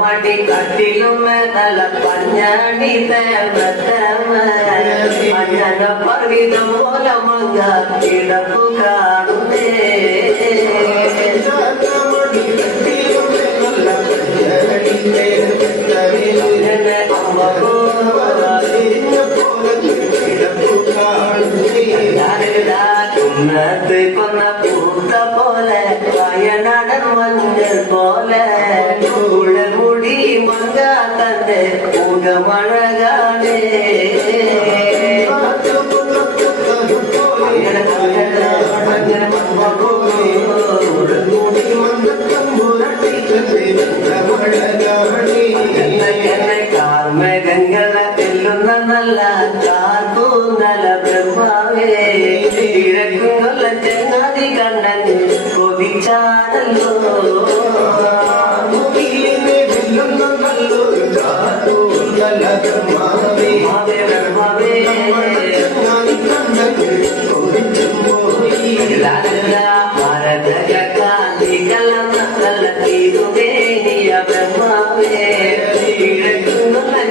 മടി കട്ടിലും തല പഞ്ഞാടി അഞ്ഞന പർവിതം പോലെ മങ്ങ കിടപ്പു കാണുന്നേ കൊന്ന പൂത്ത പോലെ വയനാടൻ മഞ്ഞൾ പോലെ മുടി മങ്ങ തന്റെ മുഖമഴകാണേ കാർമേഘങ്ങളെ തെല്ലുന്ന നല്ല കാർത്തൂന്നല ബ്രഹ്മാവേ ഇഴക്കുള്ള ചെങ്ങാതി കണ്ണൻ കൊതിച്ചാണല്ലോ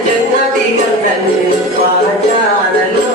ചങ്ങാതി കണ്ണൻ പറഞ്ഞാണല്ലോ